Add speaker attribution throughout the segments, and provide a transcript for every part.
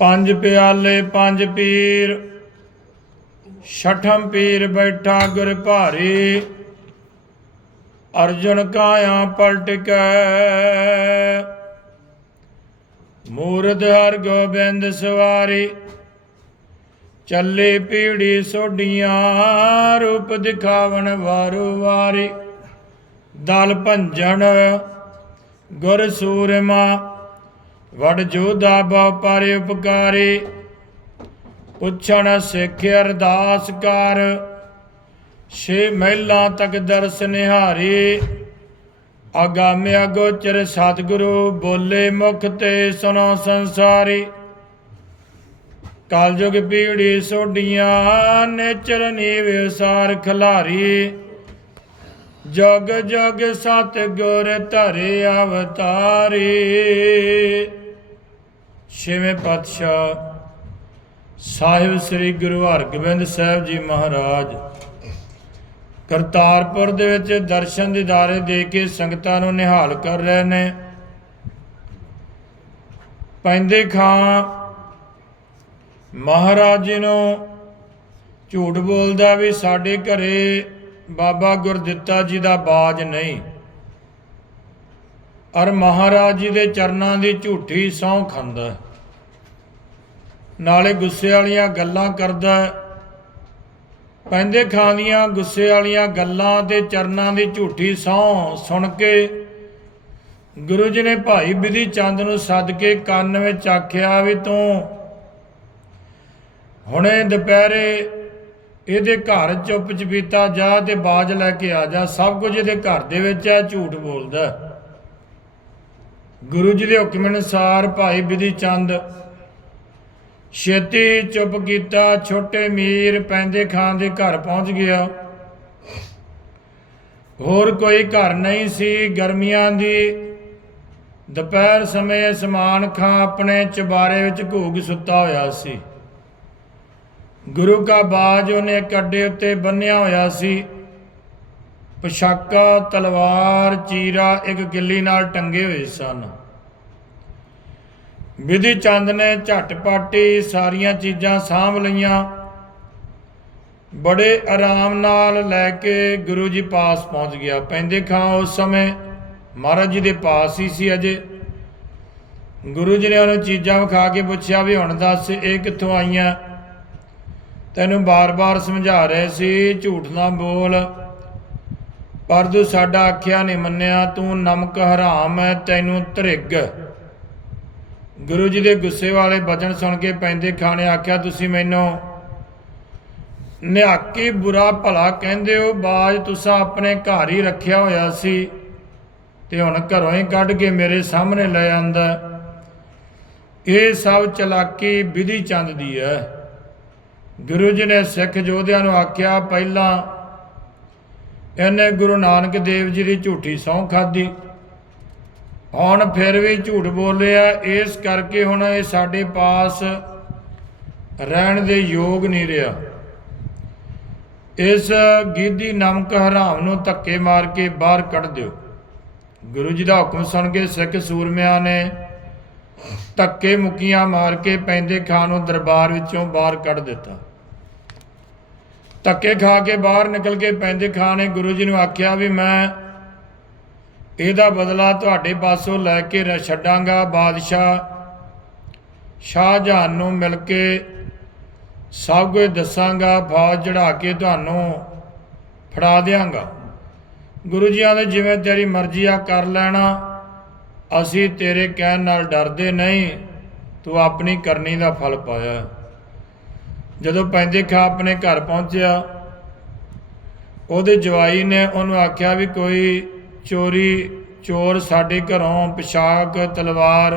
Speaker 1: ਪੰਜ ਪਿਆਲੇ, ਪੰਜ ਪੀਰ, ਛਠਮ ਪੀਰ ਬੈਠਾ ਗੁਰ ਭਾਰੀ, ਅਰਜੁਨ ਕਾਇਆ ਪਲਟਕੈ ਮੂਰਤ ਹਰ ਗੋਬਿੰਦ ਸਵਾਰੀ, ਚੱਲੇ ਪੀੜੀ ਸੋਡੀਆਂ ਰੂਪ ਦਿਖਾਵਣ ਵਾਰੂ ਵਾਰੀ। ਦਲ ਭੰਜਣ, ਗੁਰ ਸੂਰਮਾ ਵੜ ਜੋਧਾ ਬਹੁ ਪਰ ਉਪਕਾਰੀ, ਪੁੱਛਣ ਸਿੱਖ ਅਰਦਾਸ ਕਰ। ਛੇ ਮਹਿਲਾ ਤੱਕ ਦਰਸ ਨਿਹਾਰੀ ਆਗਾਮਿਆ ਗੋਚਰ ਸਤਿਗੁਰੂ ਬੋਲੇ ਮੁਖ ਤੇ ਸੁਣੋ ਸੰਸਾਰੀ। ਕਾਲਯੁਗ ਪੀੜੀ ਸੋਡੀਆਂ ਨੇਚਰ ਨੀਵ ਸਾਰ ਖਲਾਰੀ। ਜਗ ਜਗ ਸਤ ਗੁਰ ਧਰੇ ਅਵਤਾਰੀ। ਛੇਵੇਂ ਪਾਤਸ਼ਾਹ ਸਾਹਿਬ ਸ੍ਰੀ ਗੁਰੂ ਹਰਗੋਬਿੰਦ ਸਾਹਿਬ ਜੀ ਮਹਾਰਾਜ ਕਰਤਾਰਪੁਰ ਦੇ ਵਿੱਚ ਦਰਸ਼ਨ ਦਿਦਾਰੇ ਦੇ ਕੇ ਸੰਗਤਾਂ ਨੂੰ ਨਿਹਾਲ ਕਰ ਰਹੇ ਨੇ। ਪੈਂਦੇ ਖਾਂ ਮਹਾਰਾਜ ਜੀ ਨੂੰ ਝੂਠ ਬੋਲਦਾ ਵੀ ਸਾਡੇ ਘਰੇ ਬਾਬਾ ਗੁਰਦਿੱਤਾ ਜੀ ਦਾ ਬਾਜ ਨਹੀਂ। ਔਰ ਮਹਾਰਾਜ ਜੀ ਦੇ ਚਰਨਾਂ ਦੀ ਝੂਠੀ ਸਹੁੰ ਖਾਂਦਾ ਨਾਲੇ ਗੁੱਸੇ ਵਾਲੀਆਂ ਗੱਲਾਂ ਕਰਦਾ ਪੈਂਦੇ ਖਾਂ ਦੀਆਂ ਗੁੱਸੇ ਵਾਲੀਆਂ ਗੱਲਾਂ ਤੇ ਚਰਨਾਂ ਦੀ ਝੂਠੀ ਸਹੁੰ ਸੁਣ ਕੇ ਗੁਰੂ ਜੀ ਨੇ ਭਾਈ ਬਿਧੀ ਚੰਦ ਨੂੰ ਸੱਦ ਕੇ ਕੰਨ ਵਿੱਚ ਆਖਿਆ ਵੀ ਤੂੰ ਹੁਣੇ ਦੁਪਹਿਰੇ ਇਹਦੇ ਘਰ ਚੁੱਪ ਚਪੀਤਾ ਜਾ ਤੇ ਬਾਜ ਲੈ ਕੇ ਆ ਜਾ। ਸਭ ਕੁਝ ਇਹਦੇ ਘਰ ਦੇ ਵਿੱਚ ਹੈ, ਝੂਠ ਬੋਲਦਾ ਗੁਰੂ ਜੀ ਦੇ ਹੁਕਮ ਅਨੁਸਾਰ ਭਾਈ ਬਿਧੀ ਚੰਦ ਛੇਤੀ ਚੁੱਪ ਕੀਤਾ, ਛੋਟੇ ਮੀਰ ਪੈਂਦੇ ਖਾਨ ਦੇ ਘਰ ਪਹੁੰਚ ਗਿਆ। ਹੋਰ ਕੋਈ ਘਰ ਨਹੀਂ ਸੀ, ਗਰਮੀਆਂ ਦੀ ਦੁਪਹਿਰ ਸਮੇਂ ਸਮਾਨ ਖਾਂ ਆਪਣੇ ਚੁਬਾਰੇ ਵਿੱਚ ਘੂਗ ਸੁੱਤਾ ਹੋਇਆ ਸੀ। ਗੁਰੂ ਕਾ ਬਾਜ ਉਹਨੇ ਇੱਕ ਉੱਤੇ ਬੰਨਿਆ ਹੋਇਆ ਸੀ। ਪੋਸ਼ਾਕਾ, ਤਲਵਾਰ, ਚੀਰਾ ਇੱਕ ਗਿੱਲੀ ਨਾਲ ਟੰਗੇ ਹੋਏ ਸਨ। ਵਿਧੀ ਚੰਦ ਨੇ ਝਟਪਟੀ ਸਾਰੀਆਂ ਚੀਜ਼ਾਂ ਸਾਂਭ ਲਈਆਂ। ਬੜੇ ਆਰਾਮ ਨਾਲ ਲੈ ਕੇ ਗੁਰੂ ਜੀ ਪਾਸ ਪਹੁੰਚ ਗਿਆ। ਪੈਂਦੇ ਖਾਂ ਉਸ ਸਮੇਂ ਮਹਾਰਾਜ ਜੀ ਦੇ ਪਾਸ ਹੀ ਸੀ ਅਜੇ। ਗੁਰੂ ਜੀ ਨੇ ਉਹਨੂੰ ਚੀਜ਼ਾਂ ਵਿਖਾ ਕੇ ਪੁੱਛਿਆ ਵੀ ਹੁਣ ਦੱਸ ਇਹ ਕਿੱਥੋਂ ਆਈਆਂ? ਤੈਨੂੰ ਬਾਰ-ਬਾਰ ਸਮਝਾ ਰਹੇ ਸੀ, ਝੂਠ ਨਾ ਬੋਲ। ਪਰ ਤੂੰ ਸਾਡਾ ਆਖਿਆ ਨਹੀਂ ਮੰਨਿਆ, ਤੂੰ ਨਮਕ ਹਰਾਮ ਹੈ ਤੈਨੂੰ ਧਰਿਗ। ਗੁਰੂ ਜੀ ਦੇ ਗੁੱਸੇ ਵਾਲੇ ਬਚਨ ਸੁਣ ਕੇ ਪੈਂਦੇ ਖਾਣੇ ਆਖਿਆ, ਤੁਸੀਂ ਮੈਨੂੰ ਨਿਹਾਕੀ ਬੁਰਾ ਭਲਾ ਕਹਿੰਦੇ ਹੋ। ਬਾਜ ਤੁਸੀਂ ਆਪਣੇ ਘਰ ਹੀ ਰੱਖਿਆ ਹੋਇਆ ਸੀ ਤੇ ਹੁਣ ਘਰੋਂ ਹੀ ਕੱਢ ਕੇ ਮੇਰੇ ਸਾਹਮਣੇ ਲੈ ਆਂਦਾ ਇਹ ਸਭ ਚਲਾਕੀ ਵਿਧੀ ਚੰਦ ਦੀ ਹੈ। ਗੁਰੂ ਜੀ ਨੇ ਸਿੱਖ ਯੋਧਿਆਂ ਨੂੰ ਆਖਿਆ, ਪਹਿਲਾਂ ਇਹਨੇ ਗੁਰੂ ਨਾਨਕ ਦੇਵ ਜੀ ਦੀ ਝੂਠੀ ਸਹੁੰ ਖਾਦੀ ਹੁਣ ਫਿਰ ਵੀ ਝੂਠ ਬੋਲਿਆ ਇਸ ਕਰਕੇ ਹੁਣ ਇਹ ਸਾਡੇ ਪਾਸ ਰਹਿਣ ਦੇ ਯੋਗ ਨਹੀਂ ਰਿਹਾ। ਇਸ ਗੀਦੀ ਨਮਕ ਹਰਾਮ ਨੂੰ ਧੱਕੇ ਮਾਰ ਕੇ ਬਾਹਰ ਕੱਢ ਦਿਓ। ਗੁਰੂ ਜੀ ਦਾ ਹੁਕਮ ਸੁਣ ਕੇ ਸਿੱਖ ਸੂਰਮਿਆਂ ਨੇ ਧੱਕੇ ਮੁੱਕੀਆਂ ਮਾਰ ਕੇ ਪੈਂਦੇ ਖਾਨ ਨੂੰ ਦਰਬਾਰ ਵਿੱਚੋਂ ਬਾਹਰ ਕੱਢ ਦਿੱਤਾ। ਧੱਕੇ ਖਾ ਕੇ ਬਾਹਰ ਨਿਕਲ ਕੇ ਪੈਂਦੇ ਖਾਨ ਨੇ ਗੁਰੂ ਜੀ ਨੂੰ ਆਖਿਆ ਵੀ ਮੈਂ ਇਹਦਾ ਬਦਲਾ ਤੁਹਾਡੇ ਪਾਸੋਂ ਲੈ ਕੇ ਰ- ਛੱਡਾਂਗਾ ਬਾਦਸ਼ਾਹ। ਸ਼ਾਹਜਹਾਨ ਨੂੰ ਮਿਲ ਕੇ ਸਭ ਕੁਝ ਦੱਸਾਂਗਾ, ਫੌਜ ਚੜਾ ਕੇ ਤੁਹਾਨੂੰ ਫੜਾ ਦਿਆਂਗਾ। ਗੁਰੂ ਜੀ ਆਂਦੇ ਜਿਵੇਂ ਤੇਰੀ ਮਰਜ਼ੀ ਆ ਕਰ ਲੈਣਾ, ਅਸੀਂ ਤੇਰੇ ਕਹਿਣ ਨਾਲ ਡਰਦੇ ਨਹੀਂ, ਤੂੰ ਆਪਣੀ ਕਰਨੀ ਦਾ ਫਲ ਪਾਇਆ। ਜਦੋਂ ਪੈਂਦੇ ਖਾ ਆਪਣੇ ਘਰ ਪਹੁੰਚਿਆ, ਉਹਦੇ ਜਵਾਈ ਨੇ ਉਹਨੂੰ ਆਖਿਆ ਵੀ ਕੋਈ ਚੋਰੀ, ਚੋਰ ਸਾਡੇ ਘਰੋਂ ਪਿਸ਼ਾਕ ਤਲਵਾਰ,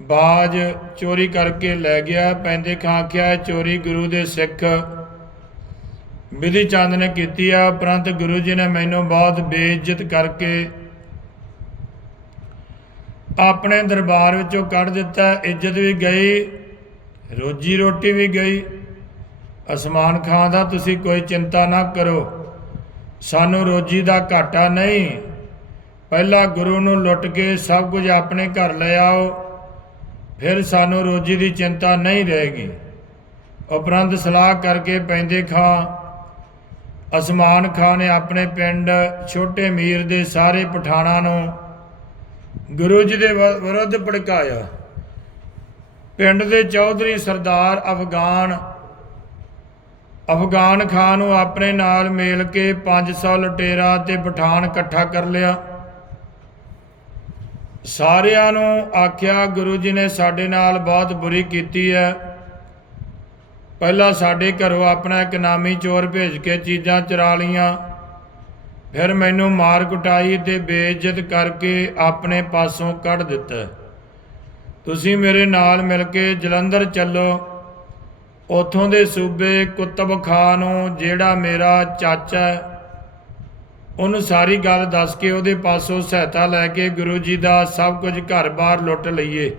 Speaker 1: ਬਾਜ ਚੋਰੀ ਕਰਕੇ ਲੈ ਗਿਆ। ਪੈਂਦੇ ਖਾਂ ਆਖਿਆ ਚੋਰੀ ਗੁਰੂ ਦੇ ਸਿੱਖ ਵਿਧੀ ਚੰਦ ਨੇ ਕੀਤੀ ਆ। ਉਪਰੰਤ ਗੁਰੂ ਜੀ ਨੇ ਮੈਨੂੰ ਬਹੁਤ ਬੇਇੱਜ਼ਤ ਕਰਕੇ ਆਪਣੇ ਦਰਬਾਰ ਵਿੱਚੋਂ ਕੱਢ ਦਿੱਤਾ। ਇੱਜ਼ਤ ਵੀ ਗਈ, ਰੋਜੀ ਰੋਟੀ ਵੀ ਗਈ। ਅਸਮਾਨ ਖਾਂ ਦਾ ਤੁਸੀਂ ਕੋਈ ਚਿੰਤਾ ਨਾ ਕਰੋ। ਸਾਨੂੰ ਰੋਜੀ ਦਾ ਘਾਟਾ ਨਹੀਂ। ਪਹਿਲਾਂ ਗੁਰੂ ਨੂੰ ਲੁੱਟ ਕੇ ਸਭ ਕੁਝ ਆਪਣੇ ਘਰ ਲੈ ਆਓ, ਫਿਰ ਸਾਨੂੰ ਰੋਜੀ ਦੀ ਚਿੰਤਾ ਨਹੀਂ ਰਹੇਗੀ। ਉਪਰੰਤ ਸਲਾਹ ਕਰਕੇ ਪੈਂਦੇ ਖਾਂ। ਅਸਮਾਨ ਖਾਂ ਨੇ ਆਪਣੇ ਪਿੰਡ ਛੋਟੇ ਮੀਰ ਦੇ ਸਾਰੇ ਪਠਾਣਾ ਨੂੰ ਗੁਰੂ ਜੀ ਦੇ ਵਿ- ਵਿਰੁੱਧ ਭੜਕਾਇਆ। ਪਿੰਡ ਦੇ ਚੌਧਰੀ ਸਰਦਾਰ ਅਫਗਾਨ ਅਫਗਾਨ ਖਾਨ ਨੂੰ ਆਪਣੇ ਨਾਲ ਮੇਲ ਕੇ 500 ਲੁਟੇਰਾ ਤੇ ਪਠਾਨ ਇਕੱਠਾ ਕਰ ਲਿਆ। ਸਾਰਿਆਂ ਨੂੰ ਆਖਿਆ, ਗੁਰੂ ਜੀ ਨੇ ਸਾਡੇ ਨਾਲ ਬਹੁਤ ਬੁਰੀ ਕੀਤੀ ਹੈ। ਪਹਿਲਾਂ ਸਾਡੇ ਘਰੋਂ ਆਪਣਾ ਇੱਕ ਨਾਮੀ ਚੋਰ ਭੇਜ ਕੇ ਚੀਜ਼ਾਂ ਚਰਾ ਲੀਆਂ ਫਿਰ ਮੈਨੂੰ ਮਾਰ ਕੁਟਾਈ ਤੇ ਬੇਇੱਜ਼ਤ ਕਰਕੇ ਆਪਣੇ ਪਾਸੋਂ ਕੱਢ ਦਿੱਤਾ। ਤੁਸੀਂ ਮੇਰੇ ਨਾਲ ਮਿਲ ਕੇ ਜਲੰਧਰ ਚੱਲੋ। ਉਥੋਂ ਦੇ ਸੂਬੇ ਕੁਤਬ ਖਾਨ ਨੂੰ ਜਿਹੜਾ ਮੇਰਾ ਚਾਚਾ ਹੈ, ਉਹਨੂੰ ਸਾਰੀ ਗੱਲ ਦੱਸ ਕੇ ਉਹਦੇ ਪਾਸੋਂ ਸਹਾਇਤਾ ਲੈ ਕੇ ਗੁਰੂ ਜੀ ਦਾ ਸਭ ਕੁਝ ਘਰ-ਬਾਰ ਲੁੱਟ ਲਈਏ।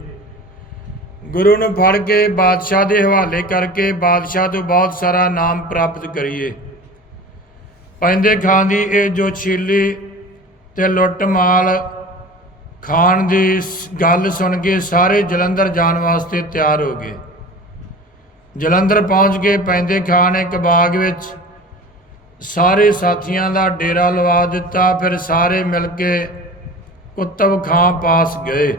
Speaker 1: ਗੁਰੂ ਨੂੰ ਫੜ ਕੇ ਬਾਦਸ਼ਾਹ ਦੇ ਹਵਾਲੇ ਕਰਕੇ ਬਾਦਸ਼ਾਹ ਤੋਂ ਬਹੁਤ ਸਾਰਾ ਨਾਮ ਪ੍ਰਾਪਤ ਕਰੀਏ। ਪੈਂਦੇ ਖਾਨ ਦੀ ਇਹ ਜੋ ਛੀਲੀ ਤੇ ਲੁੱਟ ਮਾਲ ਖਾਨ ਦੀ ਸ- ਗੱਲ ਸੁਣ ਕੇ ਸਾਰੇ ਜਲੰਧਰ ਜਾਣ ਵਾਸਤੇ ਤਿਆਰ ਹੋ ਗਏ। ਜਲੰਧਰ ਪਹੁੰਚ ਕੇ ਪੈਂਦੇ ਖਾਨ ਇੱਕ ਬਾਗ ਵਿੱਚ, ਸਾਰੇ ਸਾਥੀਆਂ ਦਾ ਡੇਰਾ ਲਵਾ ਦਿੱਤਾ, ਫਿਰ ਸਾਰੇ ਮਿਲ ਕੇ ਕੁੱਤਬ ਖਾਂ ਪਾਸ ਗਏ।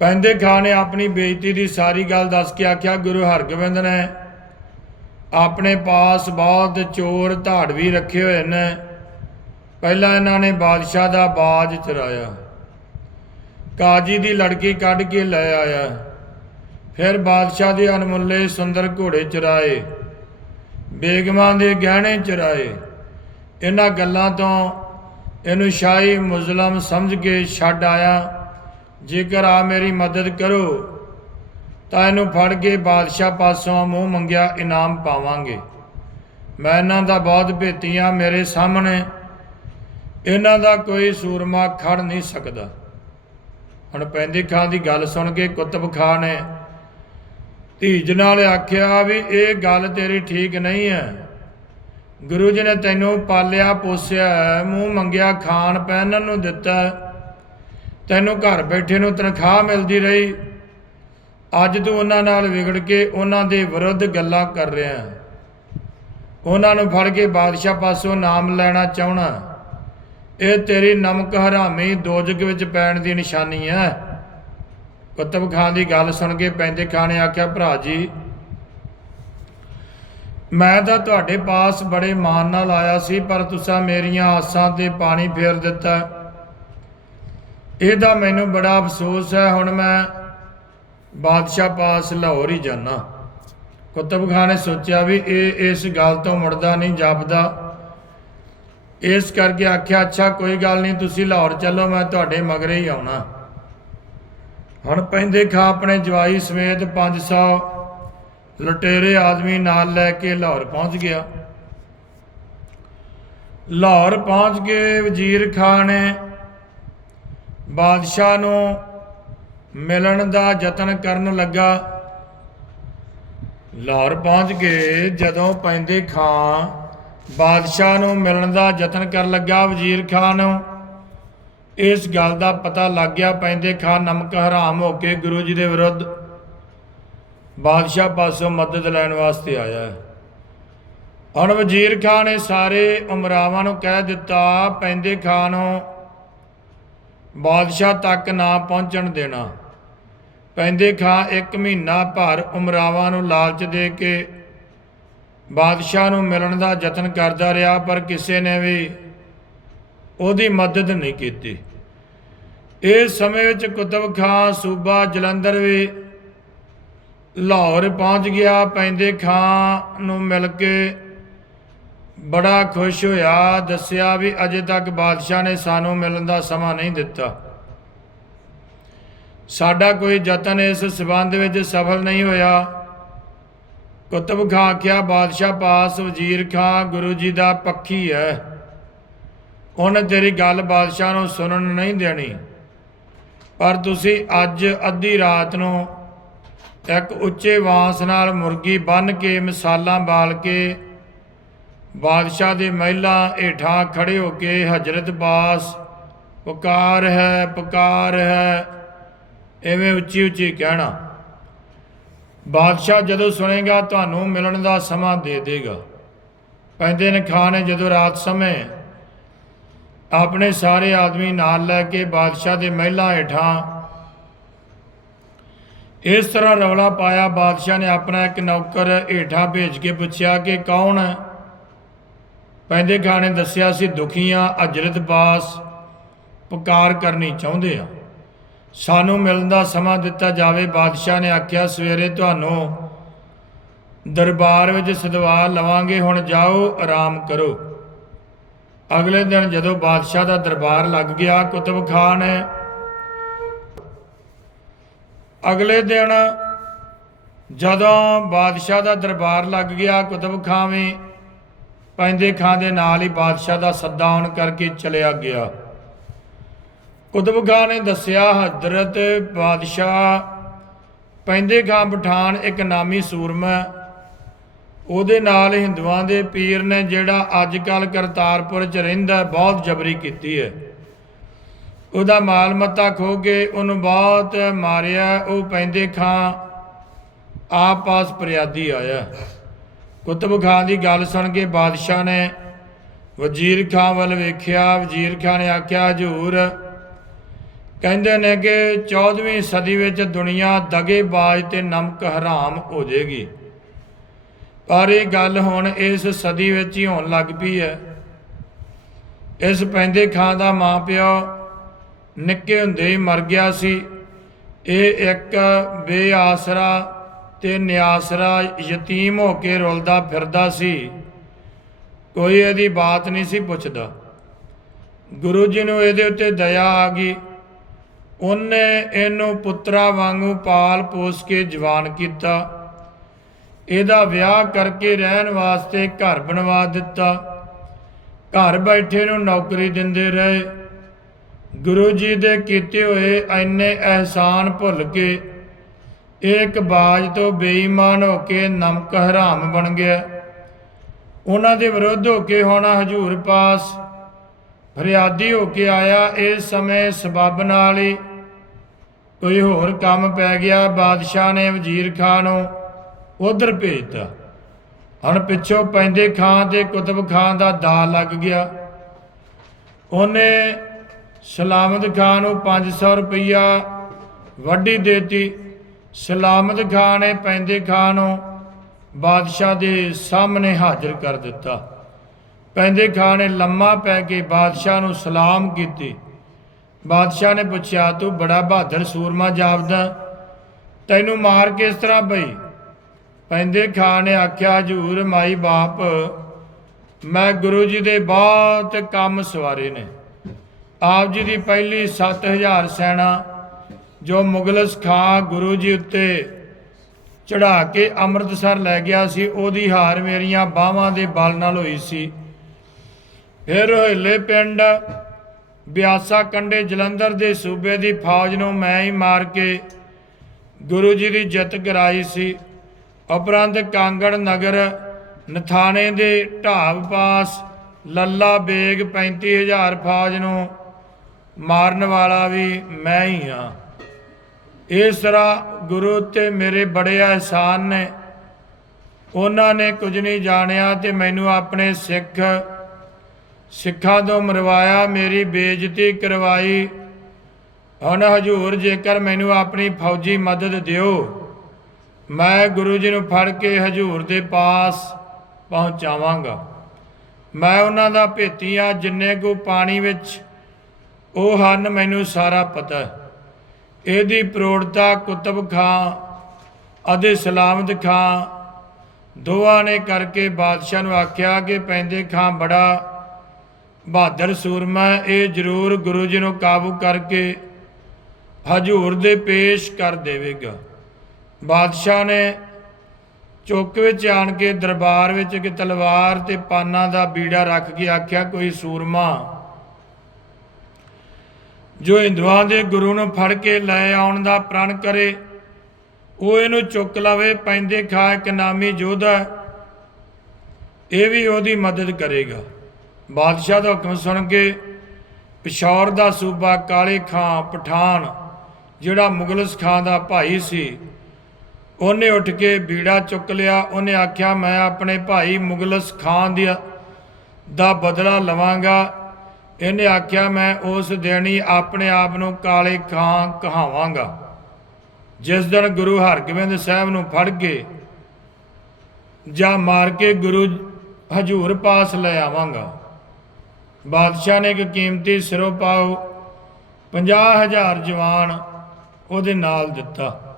Speaker 1: ਪੈਂਦੇ ਖਾਂ ਨੇ ਆਪਣੀ ਬੇਇੱਜ਼ਤੀ ਦੀ ਸਾਰੀ ਗੱਲ ਦੱਸ ਕੇ ਆਖਿਆ, ਗੁਰੂ ਹਰਗੋਬਿੰਦ ਨੇ ਆਪਣੇ ਪਾਸ ਬਹੁਤ ਚੋਰ ਧਾੜਵੀ ਰੱਖੇ ਹੋਏ ਨੇ। ਪਹਿਲਾਂ ਇਹਨਾਂ ਨੇ ਬਾਦਸ਼ਾਹ ਦਾ ਬਾਜ ਚਰਾਇਆ। ਕਾਜੀ ਦੀ ਲੜਕੀ ਕੱਢ ਕੇ ਲੈ ਆਇਆ। ਫਿਰ ਬਾਦਸ਼ਾਹ ਦੇ ਅਨਮੁੱਲੇ ਸੁੰਦਰ ਘੋੜੇ ਚਰਾਏ ਬੇਗਮਾਂ ਦੇ ਗਹਿਣੇ ਚਰਾਏ। ਇਹਨਾਂ ਗੱਲਾਂ ਤੋਂ ਇਹਨੂੰ ਸ਼ਾਹੀ ਮੁਜ਼ਲਮ ਸਮਝ ਕੇ ਛੱਡ ਆਇਆ। ਜੇਕਰ ਆ ਮੇਰੀ ਮਦਦ ਕਰੋ, ਤਾਂ ਇਹਨੂੰ ਫੜ ਕੇ ਬਾਦਸ਼ਾਹ ਪਾਸੋਂ ਮੂੰਹ ਮੰਗਿਆ ਇਨਾਮ ਪਾਵਾਂਗੇ। ਮੈਂ ਇਹਨਾਂ ਦਾ ਬਹੁਤ ਭੇਤੀਆਂ ਮੇਰੇ ਸਾਹਮਣੇ। ਇਹਨਾਂ ਦਾ ਕੋਈ ਸੂਰਮਾ ਖੜ ਨਹੀਂ ਸਕਦਾ। ਹੁਣ ਪੈਂਦੀ ਖਾਂ ਦੀ ਗੱਲ ਸੁਣ ਕੇ ਕੁਤਬ ਖਾਂ ਨੇ ਧੀਜ ਨਾਲ ਆਖਿਆ ਵੀ ਇਹ ਗੱਲ ਤੇਰੀ ਠੀਕ ਨਹੀਂ ਹੈ। ਗੁਰੂ ਜੀ ਨੇ ਤੈਨੂੰ ਪਾਲਿਆ, ਪੋਸਿਆ, ਮੂੰਹ ਮੰਗਿਆ, ਖਾਣ ਪਹਿਨਣ ਨੂੰ ਦਿੱਤਾ। ਤੈਨੂੰ ਘਰ ਬੈਠੇ ਨੂੰ ਤਨਖਾਹ ਮਿਲਦੀ ਰਹੀ। ਅੱਜ ਤੂੰ ਉਹਨਾਂ ਨਾਲ ਵਿਗੜ ਕੇ ਉਹਨਾਂ ਦੇ ਵਿਰੁੱਧ ਗੱਲਾਂ ਕਰ ਰਿਹਾ ਉਹਨਾਂ ਨੂੰ ਫੜ ਕੇ ਬਾਦਸ਼ਾਹ ਪਾਸੋਂ ਨਾਮ ਲੈਣਾ ਚਾਹਣਾ। ਇਹ ਤੇਰੀ ਨਮਕ ਹਰਾਮੀ ਦੋਜਗ ਵਿੱਚ ਪੈਣ ਦੀ ਨਿਸ਼ਾਨੀ ਹੈ। ਕੁਤਬ ਖਾਨ ਦੀ ਗੱਲ ਸੁਣ ਕੇ ਪੈਂਦੇ ਖਾਨ ਨੇ ਆਖਿਆ, ਭਰਾ ਜੀ, ਮੈਂ ਤਾਂ ਤੁਹਾਡੇ ਪਾਸ ਬੜੇ ਮਾਨ ਨਾਲ ਆਇਆ ਸੀ, ਪਰ ਤੁਸੀਂ ਮੇਰੀਆਂ ਆਸਾਂ ਤੇ ਪਾਣੀ ਫੇਰ ਦਿੱਤਾ। ਇਹਦਾ ਮੈਨੂੰ ਬੜਾ ਅਫਸੋਸ ਹੈ, ਹੁਣ ਮੈਂ ਬਾਦਸ਼ਾਹ ਪਾਸ ਲਾਹੌਰ ਹੀ ਜਾਣਾ ਕੁਤਬ ਖਾਨ ਨੇ ਸੋਚਿਆ ਵੀ ਇਹ ਇਸ ਗੱਲ ਤੋਂ ਮੁੜਦਾ ਨਹੀਂ, ਜਾਪਦਾ। ਇਸ ਕਰਕੇ ਆਖਿਆ, ਅੱਛਾ, ਕੋਈ ਗੱਲ ਨਹੀਂ, ਤੁਸੀਂ ਲਾਹੌਰ ਚੱਲੋ, ਮੈਂ ਤੁਹਾਡੇ ਮਗਰੇ ਹੀ ਆਉਣਾ। ਹੁਣ ਪੈਂਦੇ ਖਾ ਆਪਣੇ ਜਵਾਈ ਸਮੇਤ 500 ਲੁਟੇਰੇ ਆਦਮੀ ਨਾਲ ਲੈ ਕੇ ਲਾਹੌਰ ਪਹੁੰਚ ਗਿਆ। ਲਾਹੌਰ ਪਹੁੰਚ ਕੇ ਵਜ਼ੀਰ ਖਾਨ ਨੇ ਬਾਦਸ਼ਾਹ ਨੂੰ ਮਿਲਣ ਦਾ ਯਤਨ ਕਰਨ ਲੱਗਾ। ਲਾਹੌਰ ਪਹੁੰਚ ਕੇ ਜਦੋਂ ਪੈਂਦੇ ਖਾਂ ਬਾਦਸ਼ਾਹ ਨੂੰ ਮਿਲਣ ਦਾ ਯਤਨ ਕਰਨ ਲੱਗਾ, ਵਜ਼ੀਰ ਖਾਨ ਨੂੰ ਇਸ ਗੱਲ ਦਾ ਪਤਾ ਲੱਗ ਗਿਆ, ਪੈਂਦੇ ਖਾਨ ਨਮਕ ਹਰਾਮ ਹੋ ਕੇ ਗੁਰੂ ਜੀ ਦੇ ਵਿਰੁੱਧ ਬਾਦਸ਼ਾਹ ਪਾਸੋਂ ਮਦਦ ਲੈਣ ਵਾਸਤੇ ਆਇਆ ਹੈ। ਹੁਣ ਵਜ਼ੀਰ ਖਾਨ ਨੇ ਸਾਰੇ ਉਮਰਾਵਾਂ ਨੂੰ ਕਹਿ ਦਿੱਤਾ, ਪੈਂਦੇ ਖਾਨ ਨੂੰ ਬਾਦਸ਼ਾਹ ਤੱਕ ਨਾ ਪਹੁੰਚਣ ਦੇਣਾ। ਪੈਂਦੇ ਖਾਂ ਇੱਕ ਮਹੀਨਾ ਭਰ ਉਮਰਾਵਾਂ ਨੂੰ ਲਾਲਚ ਦੇ ਕੇ ਬਾਦਸ਼ਾਹ ਨੂੰ ਮਿਲਣ ਦਾ ਯਤਨ ਕਰਦਾ ਰਿਹਾ, ਪਰ ਕਿਸੇ ਨੇ ਵੀ ਉਹਦੀ ਮਦਦ ਨਹੀਂ ਕੀਤੀ। ਇਸ ਸਮੇਂ ਵਿੱਚ ਕੁਤਬ ਖਾਂ ਸੂਬਾ ਜਲੰਧਰ ਵੀ ਲਾਹੌਰ ਪਹੁੰਚ ਗਿਆ। ਪੈਂਦੇ ਖਾਂ ਨੂੰ ਮਿਲ ਕੇ ਬੜਾ ਖੁਸ਼ ਹੋਇਆ। ਦੱਸਿਆ ਵੀ ਅਜੇ ਤੱਕ ਬਾਦਸ਼ਾਹ ਨੇ ਸਾਨੂੰ ਮਿਲਣ ਦਾ ਸਮਾਂ ਨਹੀਂ ਦਿੱਤਾ। ਸਾਡਾ ਕੋਈ ਯਤਨ ਇਸ ਸਬੰਧ ਵਿੱਚ ਸਫਲ ਨਹੀਂ ਹੋਇਆ। ਕੁਤਬ ਖਾਂ ਆਖਿਆ, ਬਾਦਸ਼ਾਹ ਪਾਸ ਵਜ਼ੀਰ ਖਾਂ ਗੁਰੂ ਜੀ ਦਾ ਪੱਖੀ ਹੈ। ਉਹਨੇ ਤੇਰੀ ਗੱਲ ਬਾਦਸ਼ਾਹ ਨੂੰ ਸੁਣਨ ਨਹੀਂ ਦੇਣੀ। ਪਰ ਤੁਸੀਂ ਅੱਜ ਅੱਧੀ ਰਾਤ ਨੂੰ ਇੱਕ ਉੱਚੇ ਵਾਂਸ ਨਾਲ ਮੁਰਗੀ ਬੰਨ ਕੇ ਮਸਾਲਾ ਬਾਲ ਕੇ ਬਾਦਸ਼ਾਹ ਦੇ ਮਹਿਲਾ ਹੇਠਾਂ ਖੜੇ ਹੋ ਕੇ ਹਜ਼ਰਤ ਬਾਸ, ਪੁਕਾਰ ਹੈ ਪੁਕਾਰ ਹੈ। ਐਵੇਂ ਉੱਚੀ ਉੱਚੀ ਕਹਿਣਾ। ਬਾਦਸ਼ਾਹ ਜਦੋਂ ਸੁਣੇਗਾ, ਤੁਹਾਨੂੰ ਮਿਲਣ ਦਾ ਸਮਾਂ ਦੇ ਦੇਗਾ। ਪੈਂਦੇ ਨੇ ਖਾਨ ਨੇ ਜਦੋਂ ਰਾਤ ਸਮੇਂ। ਆਪਣੇ ਸਾਰੇ ਆਦਮੀ ਨਾਲ ਲੈ ਕੇ ਬਾਦਸ਼ਾਹ ਦੇ ਮਹਿਲਾਂ ਹੇਠਾਂ ਇਸ ਤਰ੍ਹਾਂ ਰੌਲਾ ਪਾਇਆ। ਬਾਦਸ਼ਾਹ ਨੇ ਆਪਣਾ ਇੱਕ ਨੌਕਰ ਹੇਠਾਂ ਭੇਜ ਕੇ ਪੁੱਛਿਆ ਕਿ ਕੌਣ? ਹੈ ਪੈਂਦੇ ਖਾਣੇ ਦੱਸਿਆ ਸੀ, ਦੁਖੀਆਂ ਅਜਰਤ ਬਾਸ ਪੁਕਾਰ ਕਰਨੀ ਚਾਹੁੰਦੇ ਆ। ਸਾਨੂੰ ਮਿਲਣ ਦਾ ਸਮਾਂ ਦਿੱਤਾ ਜਾਵੇ। ਬਾਦਸ਼ਾਹ ਨੇ ਆਖਿਆ, ਸਵੇਰੇ ਤੁਹਾਨੂੰ ਦਰਬਾਰ ਵਿੱਚ ਸਦਵਾ ਲਵਾਂਗੇ। ਹੁਣ ਜਾਓ, ਆਰਾਮ ਕਰੋ। ਅਗਲੇ ਦਿਨ ਜਦੋਂ ਬਾਦਸ਼ਾਹ ਦਾ ਦਰਬਾਰ ਲੱਗ ਗਿਆ ਕੁਤਬ ਖਾਨ ਨੇ ਅਗਲੇ ਦਿਨ ਜਦੋਂ ਬਾਦਸ਼ਾਹ ਦਾ ਦਰਬਾਰ ਲੱਗ ਗਿਆ ਕੁਤਬ ਖਾਂ ਵੀ ਪੈਂਦੇ ਖਾਂ ਦੇ ਨਾਲ ਹੀ ਬਾਦਸ਼ਾਹ ਦਾ ਸੱਦਾ ਆਉਣ ਕਰਕੇ ਚਲਿਆ ਗਿਆ। ਕੁਤਬ ਖਾਂ ਨੇ ਦੱਸਿਆ, ਹਜ਼ਰਤ ਬਾਦਸ਼ਾਹ ਪੈਂਦੇ ਖਾਂ ਪਠਾਨ ਇੱਕ ਨਾਮੀ ਸੂਰਮਾ ਉਹਦੇ ਨਾਲ ਹਿੰਦੂਆਂ ਦੇ ਪੀਰ ਨੇ ਜਿਹੜਾ ਅੱਜ ਕੱਲ ਕਰਤਾਰਪੁਰ ਚ ਰਹਿੰਦਾ ਬਹੁਤ ਜਬਰੀ ਕੀਤੀ ਹੈ। ਉਹਦਾ ਮਾਲ ਮੱਤਾ ਖੋ ਕੇ ਉਹਨੂੰ ਬਹੁਤ ਮਾਰਿਆ, ਉਹ ਪੈਂਦੇ ਖਾਂ ਆਪ ਪਾਸ ਫਰਿਆਦੀ ਆਇਆ। ਕੁਤਬ ਖਾਨ ਦੀ ਗੱਲ ਸੁਣ ਕੇ ਬਾਦਸ਼ਾਹ ਨੇ ਵਜ਼ੀਰ ਖਾਨ ਵੱਲ ਵੇਖਿਆ, ਵਜ਼ੀਰ ਖਾਨ ਨੇ ਆਖਿਆ, ਹਜੂਰ। ਕਹਿੰਦੇ ਨੇ ਕਿ 14ਵੀਂ ਸਦੀ ਵਿੱਚ ਦੁਨੀਆ ਦਗੇਬਾਜ਼ ਤੇ ਨਮਕ ਹਰਾਮ ਹੋ ਜਾਏਗੀ। ਪਰ ਇਹ ਗੱਲ ਹੁਣ ਇਸ ਸਦੀ ਵਿੱਚ ਹੀ ਹੋਣ ਲੱਗ ਪਈ ਹੈ। ਇਸ ਪੈਂਦੇ ਖਾਂ ਦਾ ਮਾਪਿਓ ਨਿੱਕੇ ਹੁੰਦੇ ਹੀ ਮਰ ਗਿਆ ਸੀ। ਇਹ ਇੱਕ ਬੇਆਸਰਾ ਤੇ ਨਿਆਸਰਾ ਯਤੀਮ ਹੋ ਕੇ ਰੁਲਦਾ ਫਿਰਦਾ ਸੀ। ਕੋਈ ਇਹਦੀ ਬਾਤ ਨਹੀਂ ਸੀ ਪੁੱਛਦਾ। ਗੁਰੂ ਜੀ ਨੂੰ ਇਹਦੇ ਉੱਤੇ ਦਇਆ ਆ ਗਈ। ਉਹਨੇ ਇਹਨੂੰ ਪੁੱਤਰਾ ਵਾਂਗੂ ਪਾਲ ਪੋਸ ਕੇ ਜਵਾਨ ਕੀਤਾ। ਇਹਦਾ ਵਿਆਹ ਕਰਕੇ ਰਹਿਣ ਵਾਸਤੇ ਘਰ ਬਣਵਾ ਦਿੱਤਾ। ਘਰ ਬੈਠੇ ਨੂੰ ਨੌਕਰੀ ਦਿੰਦੇ ਰਹੇ। ਗੁਰੂ ਜੀ ਦੇ ਕੀਤੇ ਹੋਏ ਐਨੇ ਅਹਿਸਾਨ ਭੁੱਲ ਕੇ ਇਹ ਇੱਕ ਬਾਜ ਤੋਂ ਬੇਈਮਾਨ ਹੋ ਕੇ ਨਮਕ ਹਰਾਮ ਬਣ ਗਿਆ। ਉਹਨਾਂ ਦੇ ਵਿਰੁੱਧ ਹੋ ਕੇ ਹੋਣਾ ਹਜੂਰ ਪਾਸ ਫਰਿਆਦੀ ਹੋ ਕੇ ਆਇਆ। ਇਸ ਸਮੇਂ ਸਬਬ ਨਾਲ ਹੀ ਕੋਈ ਹੋਰ ਕੰਮ ਪੈ ਗਿਆ। ਬਾਦਸ਼ਾਹ ਨੇ ਵਜ਼ੀਰ ਖਾਨ ਨੂੰ ਉਧਰ ਭੇਜਤਾ। ਹੁਣ ਪਿੱਛੋਂ ਪੈਂਦੇ ਖਾਂ ਤੇ ਕੁਤਬ ਖਾਂ ਦਾ ਦਾ ਲੱਗ ਗਿਆ। ਉਹਨੇ ਸਲਾਮਤ ਖਾਨ ਨੂੰ 500 ਰੁਪਈਆ ਵੱਡੀ ਦੇਤੀ। ਸਲਾਮਤ ਖਾਨ ਨੇ ਪੈਂਦੇ ਖਾਨ ਨੂੰ ਬਾਦਸ਼ਾਹ ਦੇ ਸਾਹਮਣੇ ਹਾਜ਼ਰ ਕਰ ਦਿੱਤਾ। ਪੈਂਦੇ ਖਾਨ ਨੇ ਲੰਮਾ ਪੈ ਕੇ ਬਾਦਸ਼ਾਹ ਨੂੰ ਸਲਾਮ ਕੀਤੀ। ਬਾਦਸ਼ਾਹ ਨੇ ਪੁੱਛਿਆ, ਤੂੰ ਬੜਾ ਬਹਾਦਰ ਸੂਰਮਾ ਜਾਪਦਾ। ਤੈਨੂੰ ਮਾਰ ਕਿਸ ਤਰ੍ਹਾਂ ਪਈ ਪੈਂਦੇ ਖਾਨ ਨੇ ਆਖਿਆ, ਹਜੂਰ ਮਾਈ ਬਾਪ, ਮੈਂ ਗੁਰੂ ਜੀ ਦੇ ਬਹੁਤ ਕੰਮ ਸਵਾਰੇ ਨੇ। ਆਪ ਜੀ ਦੀ ਪਹਿਲੀ 7000 ਸੈਨਾ, ਜੋ ਮੁਗਲਸ ਖਾਂ ਗੁਰੂ ਜੀ ਉੱਤੇ ਚੜਾ ਕੇ ਅੰਮ੍ਰਿਤਸਰ ਲੈ ਗਿਆ ਸੀ, ਉਹਦੀ ਹਾਰ ਮੇਰੀਆਂ ਬਾਹਾਂ ਦੇ ਬਲ ਨਾਲ ਹੋਈ ਸੀ। ਫਿਰ ਹੋਲੇ ਪਿੰਡ ਬਿਆਸਾ ਕੰਡੇ ਜਲੰਧਰ ਦੇ ਸੂਬੇ ਦੀ ਫੌਜ ਨੂੰ ਮੈਂ ਹੀ ਮਾਰ ਕੇ ਗੁਰੂ ਜੀ ਦੀ ਜਿੱਤ ਕਰਾਈ ਸੀ। ਉਪਰੰਤ ਕਾਂਗੜ ਨਗਰ, ਨਥਾਣੇ ਦੇ ਢਾਬ ਪਾਸ, ਲੱਲਾ ਬੇਗ 35000 ਫੌਜ ਨੂੰ ਮਾਰਨ ਵਾਲਾ ਵੀ ਮੈਂ ਹੀ ਹਾਂ। ਇਸ ਤਰ੍ਹਾਂ ਗੁਰੂ ਤੇ ਮੇਰੇ ਬੜੇ ਅਹਿਸਾਨ ਨੇ। ਉਹਨਾਂ ਨੇ ਕੁਝ ਨਹੀਂ ਜਾਣਿਆ ਤੇ ਮੈਨੂੰ ਆਪਣੇ ਸਿੱਖ, ਸਿੱਖਾਂ ਤੋਂ ਮਰਵਾਇਆ, ਮੇਰੀ ਬੇਇੱਜ਼ਤੀ ਕਰਵਾਈ। ਹੁਣ ਹਜੂਰ ਜੇਕਰ ਮੈਨੂੰ ਆਪਣੀ ਫੌਜੀ ਮਦਦ ਦਿਓ ਮੈਂ ਗੁਰੂ ਜੀ ਨੂੰ ਫੜ ਕੇ ਹਜੂਰ ਦੇ ਪਾਸ ਪਹੁੰਚਾਵਾਂਗਾ। ਮੈਂ ਉਹਨਾਂ ਦਾ ਭੇਤੀਆਂ ਜਿੰਨੇ ਕੋ ਪਾਣੀ ਵਿੱਚ ਉਹ ਹਨ, ਮੈਨੂੰ ਸਾਰਾ ਪਤਾ ਹੈ। ਇਹਦੀ ਪ੍ਰੋੜਤਾ ਕੁਤਬ ਖਾਂ, ਅਤੇ ਸਲਾਮਤ ਖਾਂ ਦੋਵਾਂ ਨੇ ਕਰਕੇ ਬਾਦਸ਼ਾਹ ਨੂੰ ਆਖਿਆ ਕਿ ਪੈਂਦੇ ਖਾਂ ਬੜਾ ਬਹਾਦਰ ਸੂਰਮਾ ਇਹ ਜ਼ਰੂਰ ਗੁਰੂ ਜੀ ਨੂੰ ਕਾਬੂ ਕਰਕੇ ਹਜੂਰ ਦੇ ਪੇਸ਼ ਕਰ ਦੇਵੇਗਾ। ਬਾਦਸ਼ਾਹ ਨੇ ਚੌਕ ਵਿੱਚ ਆਣ ਕੇ ਦਰਬਾਰ ਵਿੱਚ ਇੱਕ ਤਲਵਾਰ ਤੇ ਪਾਨਾਂ ਦਾ ਬੀੜਾ ਰੱਖ ਕੇ ਆਖਿਆ, ਕੋਈ ਸੂਰਮਾ, ਜੋ ਹਿੰਦੂਆਂ ਦੇ ਗੁਰੂ ਨੂੰ ਫੜ ਕੇ ਲੈ ਆਉਣ ਦਾ ਪ੍ਰਣ ਕਰੇ, ਉਹ ਇਹਨੂੰ ਚੁੱਕ ਲਵੇ, ਪੈਂਦੇ ਖਾ ਇੱਕ ਨਾਮੀ ਯੋਧਾ, ਇਹ ਵੀ ਉਹਦੀ ਮਦਦ ਕਰੇਗਾ। ਬਾਦਸ਼ਾਹ ਦਾ ਹੁਕਮ ਸੁਣ ਕੇ ਪਿਸ਼ੌਰ ਦਾ ਸੂਬਾ ਕਾਲੇ ਖਾਂ, ਪਠਾਨ, ਜਿਹੜਾ ਮੁਗਲਸ ਖਾਂ ਦਾ ਭਾਈ ਸੀ ਉਹਨੇ ਉੱਠ ਕੇ ਬੀੜਾ ਚੁੱਕ ਲਿਆ। ਉਹਨੇ ਆਖਿਆ, ਮੈਂ ਆਪਣੇ ਭਾਈ ਮੁਗਲਸ ਖਾਂ ਦੀ ਦਾ ਬਦਲਾ ਲਵਾਂਗਾ। ਇਹਨੇ ਆਖਿਆ, ਮੈਂ ਉਸ ਦਿਨੀ ਆਪਣੇ ਆਪ ਨੂੰ ਕਾਲੇ ਖਾਂ ਕਹਾਵਾਂਗਾ। ਜਿਸ ਦਿਨ ਗੁਰੂ ਹਰਗੋਬਿੰਦ ਸਾਹਿਬ ਨੂੰ ਫੜ ਕੇ ਜਾਂ ਮਾਰ ਕੇ ਗੁਰੂ ਹਜੂਰ ਪਾਸ ਲੈ ਆਵਾਂਗਾ। ਬਾਦਸ਼ਾਹ ਨੇ ਇੱਕ ਕੀਮਤੀ ਸਿਰੋਂ ਪਾਉ 50000 ਜਵਾਨ ਉਹਦੇ ਨਾਲ ਦਿੱਤਾ।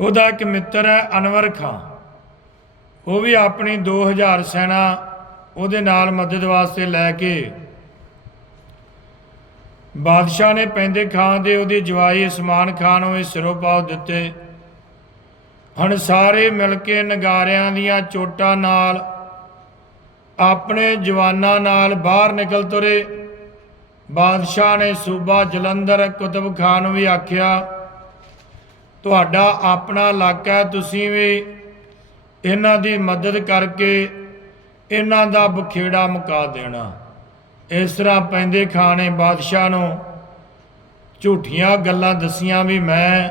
Speaker 1: ਉਹਦਾ ਇੱਕ ਮਿੱਤਰ ਹੈ ਅਨਵਰ ਖਾਂ। ਉਹ ਵੀ ਆਪਣੀ 2000 ਸੈਨਾ ਉਹਦੇ ਨਾਲ ਮਦਦ ਵਾਸਤੇ ਲੈ ਕੇ ਬਾਦਸ਼ਾਹ ਨੇ ਪੈਂਦੇ ਖਾਂ ਦੇ ਉਹਦੀ ਜਵਾਈ ਉਸਮਾਨ ਖਾਨ ਨੂੰ ਇਹ ਸਿਰੋਂ ਪਾਉ ਦਿੱਤੇ। ਹੁਣ ਸਾਰੇ ਮਿਲ ਕੇ ਨਗਾਰਿਆਂ ਦੀਆਂ ਚੋਟਾਂ ਨਾਲ ਆਪਣੇ ਜਵਾਨਾਂ ਨਾਲ ਬਾਹਰ ਨਿਕਲ ਤੁਰੇ। ਬਾਦਸ਼ਾਹ ਨੇ ਸੂਬਾ ਜਲੰਧਰ ਕੁਤਬ ਖਾਨ ਨੂੰ ਵੀ ਆਖਿਆ ਤੁਹਾਡਾ ਆਪਣਾ ਇਲਾਕਾ ਤੁਸੀਂ ਵੀ ਇਹਨਾਂ ਦੀ ਮਦਦ ਕਰਕੇ ਇਹਨਾਂ ਦਾ ਬਖੇੜਾ ਮੁਕਾ ਦੇਣਾ। ਇਸ ਤਰ੍ਹਾਂ ਪੈਂਦੇ ਖਾਣੇ ਬਾਦਸ਼ਾਹ ਨੂੰ ਝੂਠੀਆਂ ਗੱਲਾਂ ਦਸੀਆਂ ਵੀ ਮੈਂ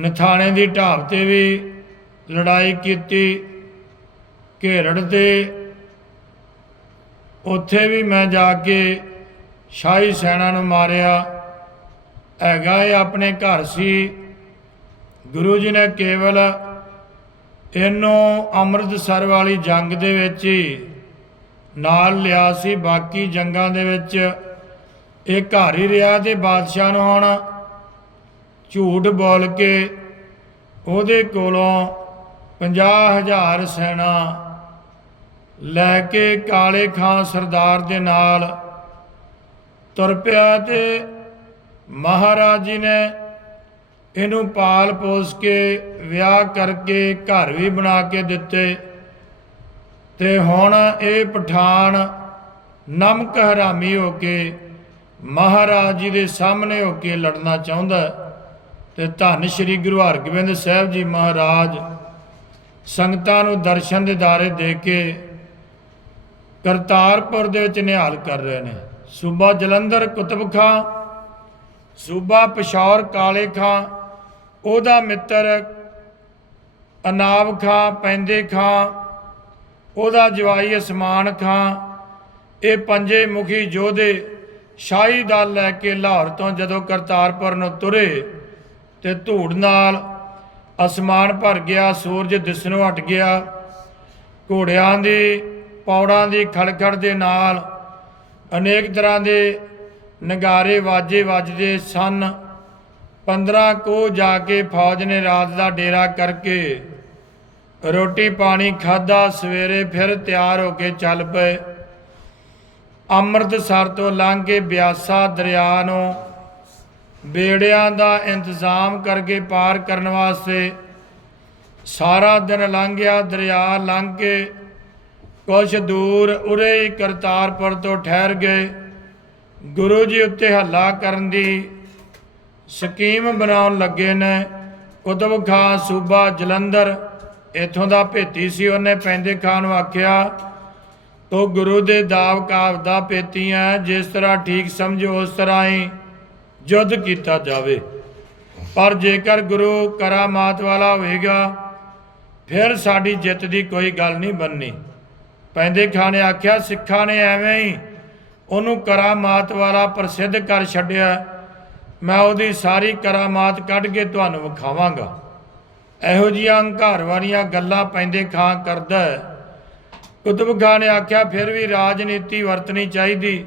Speaker 1: ਨਥਾਣੇ ਦੀ ਢਾਬ ਤੇ ਵੀ ਲੜਾਈ ਕੀਤੀ, ਘੇਰੜ ਤੇ। ਉੱਥੇ ਵੀ ਮੈਂ ਜਾ ਕੇ ਸ਼ਾਹੀ ਸੈਨਾ ਨੂੰ ਮਾਰਿਆ। ਹੈਗਾ ਇਹ ਆਪਣੇ ਘਰ ਸੀ। ਗੁਰੂ ਜੀ ਨੇ ਕੇਵਲ ਇਹਨੂੰ ਅੰਮ੍ਰਿਤਸਰ ਵਾਲੀ ਜੰਗ ਦੇ ਵਿੱਚ ਹੀ ਨਾਲ ਲਿਆ ਸੀ। ਬਾਕੀ ਜੰਗਾਂ ਦੇ ਵਿੱਚ ਇਹ ਘਰ ਹੀ ਰਿਹਾ ਤੇ ਬਾਦਸ਼ਾਹ ਨੂੰ ਹੁਣ ਝੂਠ ਬੋਲ ਕੇ ਉਹਦੇ ਕੋਲੋਂ 50000 ਸੈਨਾ ਲੈ ਕੇ ਕਾਲੇ ਖਾਂ ਸਰਦਾਰ ਦੇ ਨਾਲ ਤੁਰ ਪਿਆ ਤੇ ਮਹਾਰਾਜ ਜੀ ਨੇ ਇਹਨੂੰ ਪਾਲ ਪੋਸ ਕੇ, ਵਿਆਹ ਕਰਕੇ ਘਰ ਵੀ ਬਣਾ ਕੇ ਦਿੱਤੇ ਤੇ ਹੁਣ ਇਹ ਪਠਾਨ ਨਮਕ ਹਰਾਮੀ ਹੋ ਕੇ, ਮਹਾਰਾਜ ਜੀ ਦੇ ਸਾਹਮਣੇ ਹੋ ਕੇ ਲੜਨਾ ਚਾਹੁੰਦਾ ਹੈ। ਤੇ ਧੰਨ ਸ਼੍ਰੀ ਗੁਰੂ ਹਰਗੋਬਿੰਦ ਸਾਹਿਬ ਜੀ ਮਹਾਰਾਜ ਸੰਗਤਾਂ ਨੂੰ ਦਰਸ਼ਨ ਦੇ ਦਾਰੇ ਦੇ ਕੇ ਕਰਤਾਰਪੁਰ ਦੇ ਵਿੱਚ ਨਿਹਾਲ ਕਰ ਰਹੇ ਨੇ ਸੂਬਾ ਜਲੰਧਰ, ਕੁਤਬਖਾਂ ਸੂਬਾ ਪਿਸ਼ੌਰ ਕਾਲੇ ਖਾਂ, ਉਹਦਾ ਮਿੱਤਰ ਅਨਾਬ ਖਾਂ, ਪੈਂਦੇ ਖਾਂ, ਉਹਦਾ ਜਵਾਈ ਅਸਮਾਨ ਖਾਂ, ਇਹ ਪੰਜੇ ਮੁਖੀ ਯੋਧੇ ਸ਼ਾਹੀ ਦਲ ਲੈ ਕੇ ਲਾਹੌਰ ਤੋਂ ਜਦੋਂ ਕਰਤਾਰਪੁਰ ਨੂੰ ਤੁਰੇ ਤੇ ਧੂੜ ਨਾਲ ਅਸਮਾਨ ਭਰ ਗਿਆ, ਸੂਰਜ ਦਿਸਣੋਂ ਹਟ ਗਿਆ। ਘੋੜਿਆਂ ਦੀ, ਪੌੜਾਂ ਦੀ ਖੜਖੜ ਦੇ ਨਾਲ ਅਨੇਕ ਤਰ੍ਹਾਂ ਦੇ ਨਗਾਰੇ ਵਾਜੇ ਵੱਜਦੇ ਸਨ। 15 ਕੋ ਜਾ ਕੇ ਫੌਜ ਨੇ ਰਾਤ ਦਾ ਡੇਰਾ ਕਰਕੇ ਰੋਟੀ ਪਾਣੀ ਖਾਦਾ ਸਵੇਰੇ ਫਿਰ ਤਿਆਰ ਹੋ ਕੇ ਚੱਲ ਪਏ। ਅੰਮ੍ਰਿਤਸਰ ਤੋਂ ਲੰਘ ਕੇ ਬਿਆਸਾ ਦਰਿਆ ਨੂੰ ਬੇੜਿਆਂ ਦਾ ਇੰਤਜ਼ਾਮ ਕਰਕੇ ਪਾਰ ਕਰਨ ਵਾਸਤੇ ਸਾਰਾ ਦਿਨ ਲੰਘਿਆ। ਦਰਿਆ ਲੰਘ ਕੇ ਕੁਛ ਦੂਰ ਉਰੇ ਹੀ ਕਰਤਾਰਪੁਰ ਤੋਂ ਠਹਿਰ ਗਏ। ਗੁਰੂ ਜੀ ਉੱਤੇ ਹੱਲਾ ਕਰਨ ਦੀ ਸਕੀਮ ਬਣਾਉਣ ਲੱਗੇ ਨੇ। ਕੁਤਬ ਖਾਂ ਸੂਬਾ ਜਲੰਧਰ, ਇਥੋਂ ਦਾ ਭੇਤੀ ਸੀ ਉਹਨੇ, ਪੈਂਦੇ ਖਾਨ ਨੂੰ ਆਖਿਆ, ਤੋ ਗੁਰੂ ਦੇ ਦਾਵ ਕਾਵ ਦਾ ਪੇਤੀਆਂ ਜਿਸ ਤਰ੍ਹਾਂ ਠੀਕ ਸਮਝੋ ਉਸ ਤਰ੍ਹਾਂ ਹੀ ਯੁੱਧ ਕੀਤਾ ਜਾਵੇ। ਪਰ ਜੇਕਰ ਗੁਰੂ ਕਰਾਮਾਤ ਵਾਲਾ ਹੋਵੇਗਾ, ਫਿਰ ਸਾਡੀ ਜਿੱਤ ਦੀ ਕੋਈ ਗੱਲ ਨਹੀਂ ਬੰਨੀ ਪੈਂਦੇ ਖਾਨ ਨੇ ਆਖਿਆ, ਸਿੱਖਾਂ ਨੇ ਐਵੇਂ ਹੀ ਉਹਨੂੰ ਕਰਾਮਾਤ ਵਾਲਾ ਪ੍ਰਸਿੱਧ ਕਰ ਛੱਡਿਆ। ਮੈਂ ਉਹਦੀ ਸਾਰੀ ਕਰਾਮਾਤ ਕੱਢ ਕੇ ਤੁਹਾਨੂੰ ਵਿਖਾਵਾਂਗਾ। ਇਹੋ ਜਿਹੀਆਂ ਹੰਕਾਰ ਵਾਲੀਆਂ ਗੱਲਾਂ ਪੈਂਦੇ ਖਾਂ ਕਰਦਾ ਹੈ। ਕੁਤਬ ਖਾਂ ਨੇ ਆਖਿਆ, ਫਿਰ ਵੀ ਰਾਜਨੀਤੀ ਵਰਤਣੀ ਚਾਹੀਦੀ।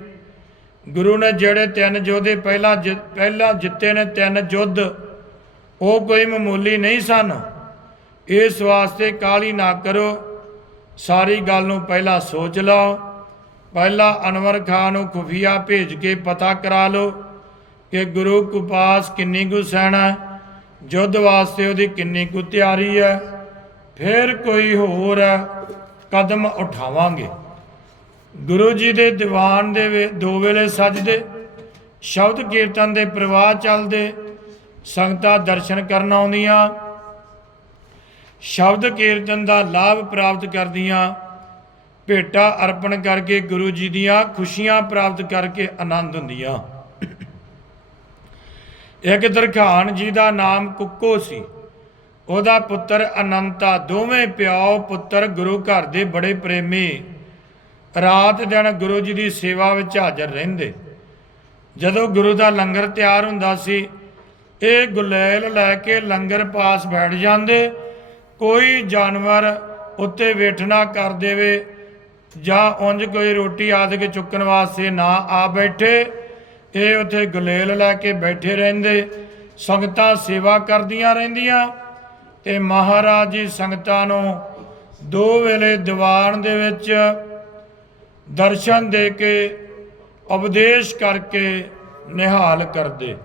Speaker 1: ਗੁਰੂ ਨੇ ਜਿਹੜੇ ਤਿੰਨ ਯੋਧੇ ਪਹਿਲਾਂ ਜਿ- ਪਹਿਲਾਂ ਜਿੱਤੇ ਨੇ ਤਿੰਨ ਯੁੱਧ, ਉਹ ਕੋਈ ਮਾਮੂਲੀ ਨਹੀਂ ਸਨ। ਇਸ ਵਾਸਤੇ ਕਾਲੀ ਨਾ ਕਰੋ। ਸਾਰੀ ਗੱਲ ਨੂੰ ਪਹਿਲਾਂ ਸੋਚ ਲਓ। ਪਹਿਲਾਂ ਅਨਵਰ ਖਾਨ ਨੂੰ ਖੁਫੀਆ ਭੇਜ ਕੇ ਪਤਾ ਕਰਾ ਲਓ ਕਿ ਗੁਰੂ ਕੁ ਕਿੰਨੀ ਕੁ ਸੈਣਾ ਹੈ ਯੁੱਧ ਵਾਸਤੇ ਉਹਦੀ ਕਿੰਨੀ ਕੁ ਤਿਆਰੀ ਹੈ, ਫਿਰ ਕੋਈ ਹੋਰ ਕਦਮ ਉਠਾਵਾਂਗੇ। ਗੁਰੂ ਜੀ ਦੇ ਦੀਵਾਨ ਦੇ ਵੇ- ਦੋ ਵੇਲੇ ਸਜਦੇ, ਸ਼ਬਦ ਕੀਰਤਨ ਦੇ ਪ੍ਰਵਾਹ ਚੱਲਦੇ, ਸੰਗਤਾਂ ਦਰਸ਼ਨ ਕਰਨ ਆਉਂਦੀਆਂ, ਸ਼ਬਦ ਕੀਰਤਨ ਦਾ ਲਾਭ ਪ੍ਰਾਪਤ ਕਰਦੀਆਂ ਭੇਟਾ ਅਰਪਣ ਕਰਕੇ ਗੁਰੂ ਜੀ ਦੀਆਂ ਖੁਸ਼ੀਆਂ ਪ੍ਰਾਪਤ ਕਰਕੇ ਆਨੰਦ ਹੁੰਦੀਆਂ। ਇੱਕ ਦਰਖਾਨ ਜੀ ਦਾ ਨਾਮ ਕੁੱਕੋ ਸੀ। ਉਹਦਾ ਪੁੱਤਰ ਅਨੰਤਾ, ਦੋਵੇਂ ਪਿਓ ਪੁੱਤਰ ਗੁਰੂ ਘਰ ਦੇ ਬੜੇ ਪ੍ਰੇਮੀ। ਰਾਤ ਦਿਨ ਗੁਰੂ ਜੀ ਦੀ ਸੇਵਾ ਵਿੱਚ ਹਾਜ਼ਰ ਰਹਿੰਦੇ। ਜਦੋਂ ਗੁਰੂ ਦਾ ਲੰਗਰ ਤਿਆਰ ਹੁੰਦਾ ਸੀ, ਇਹ ਗੁਲੇਲ ਲੈ ਕੇ ਲੰਗਰ ਪਾਸ ਬੈਠ ਜਾਂਦੇ। ਕੋਈ ਜਾਨਵਰ ਉੱਤੇ ਵੇਠਣਾ ਕਰ ਦੇਵੇ ਜਾਂ ਉਂਝ ਕੋਈ ਰੋਟੀ ਆਦਿ ਚੁੱਕਣ ਵਾਸਤੇ ਨਾ ਆ ਬੈਠੇ, ਇਹ ਉੱਥੇ ਗਲੇਲ ਲੈ ਕੇ ਬੈਠੇ ਰਹਿੰਦੇ, ਸੰਗਤਾਂ ਸੇਵਾ ਕਰਦੀਆਂ ਰਹਿੰਦੀਆਂ ਤੇ ਮਹਾਰਾਜ ਜੀ ਸੰਗਤਾਂ ਨੂੰ ਦੋ ਵੇਲੇ ਦੀਵਾਨ ਦੇ ਵਿੱਚ ਦਰਸ਼ਨ ਦੇ ਕੇ ਉਪਦੇਸ਼ ਕਰਕੇ ਨਿਹਾਲ ਕਰਦੇ।